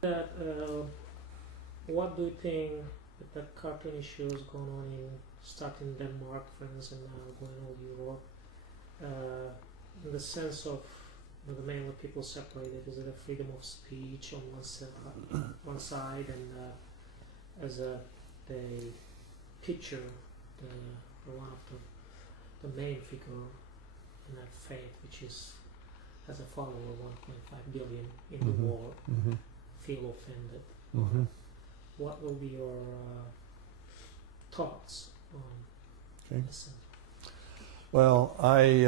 That what do you think that the cartoon issues going on in starting in Denmark, France, and now going all Europe? In the sense of the mainly people separated, is it a freedom of speech on one side, and as they picture the one of the main figure in that faith, which has a follower 1.5 billion in the world, feel offended. What will be your thoughts on this? Well, I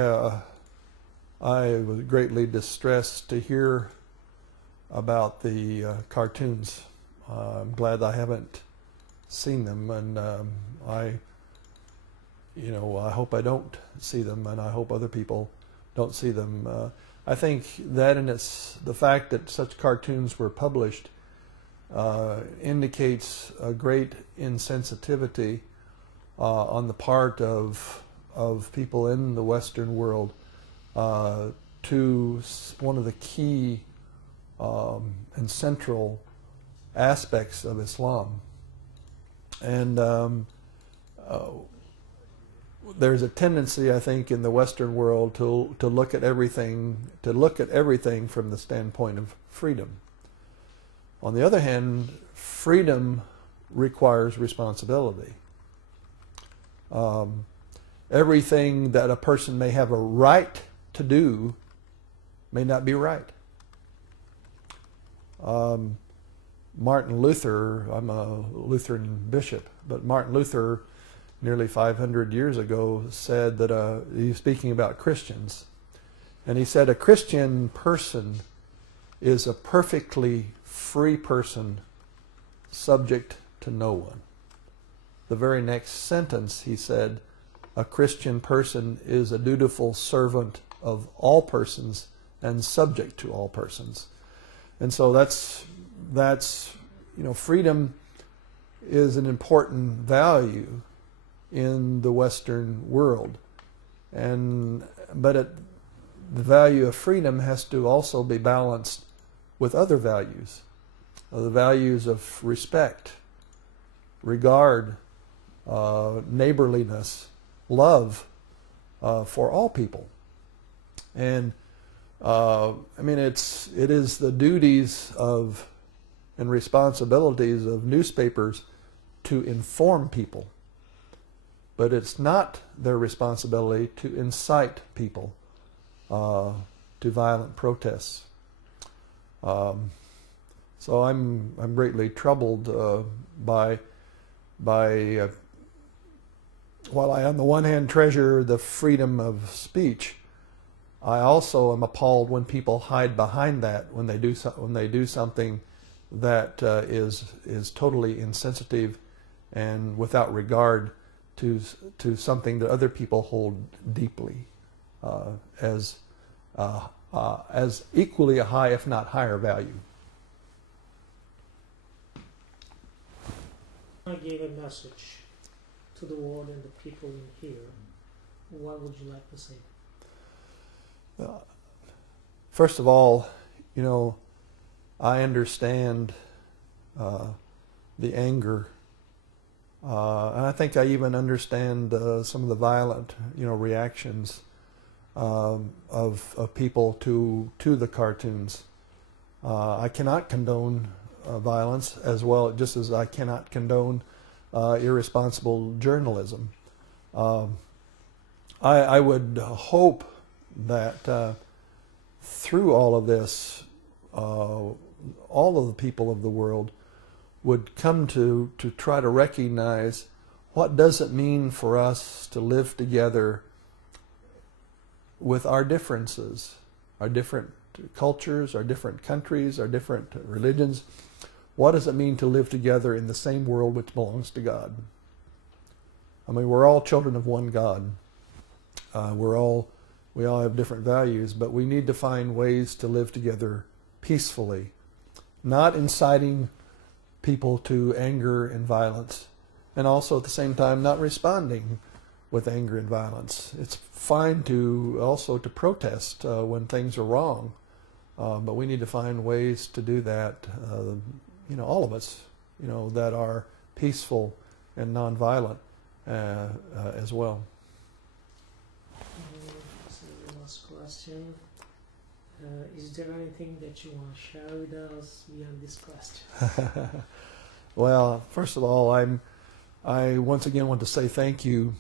was greatly distressed to hear about the cartoons. I'm glad I haven't seen them, and I hope I don't see them, and I hope other people don't see them. I think that the fact that such cartoons were published indicates a great insensitivity on the part of people in the Western world to one of the key and central aspects of Islam. And there's a tendency, I think, in the Western world to look at everything from the standpoint of freedom. On the other hand, freedom requires responsibility. Everything that a person may have a right to do may not be right. Martin Luther, I'm a Lutheran bishop, but Martin Luther, nearly 500 years ago, said that he was speaking about Christians, and he said a Christian person is a perfectly free person subject to no one. The very next sentence he said, a Christian person is a dutiful servant of all persons and subject to all persons. And so that's freedom is an important value in the Western world, but the value of freedom has to also be balanced with other values, the values of respect, regard, neighborliness, love for all people. And it is the duties of and responsibilities of newspapers to inform people, but it's not their responsibility to incite people to violent protests. So I'm greatly troubled by while I on the one hand treasure the freedom of speech, I also am appalled when people hide behind that when they do something that is totally insensitive and without regard to something that other people hold deeply as equally a high, if not higher, value. I gave a message to the world and the people in here. What would you like to say? First of all, I understand the anger, and I think I even understand some of the violent, reactions of people to the cartoons. I cannot condone violence just as I cannot condone irresponsible journalism. I would hope that through all of this, all of the people of the world would come to try to recognize what does it mean for us to live together with our differences, our different cultures, our different countries, our different religions. What does it mean to live together in the same world which belongs to God? I mean, we're all children of one God. We all have different values, but we need to find ways to live together peacefully, not inciting people to anger and violence, and also at the same time not responding with anger and violence. It's fine to also to protest when things are wrong, But we need to find ways to do that, all of us, that are peaceful and nonviolent as well. This is the last question. Is there anything that you want to share with us beyond this question? Well, first of all, I once again want to say thank you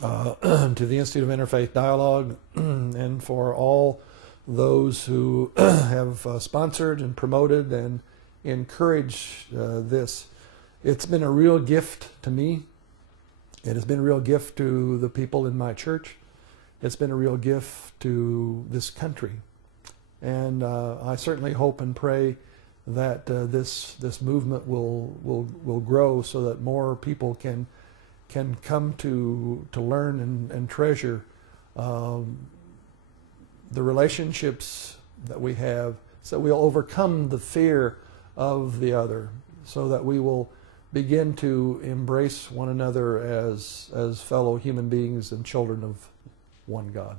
to the Institute of Interfaith Dialogue and for all those who have sponsored and promoted and encouraged this. It's been a real gift to me. It has been a real gift to the people in my church. It's been a real gift to this country. And I certainly hope and pray that this movement will grow so that more people can come to learn and treasure the relationships that we have, so that we'll overcome the fear of the other, so that we will begin to embrace one another as fellow human beings and children of one God.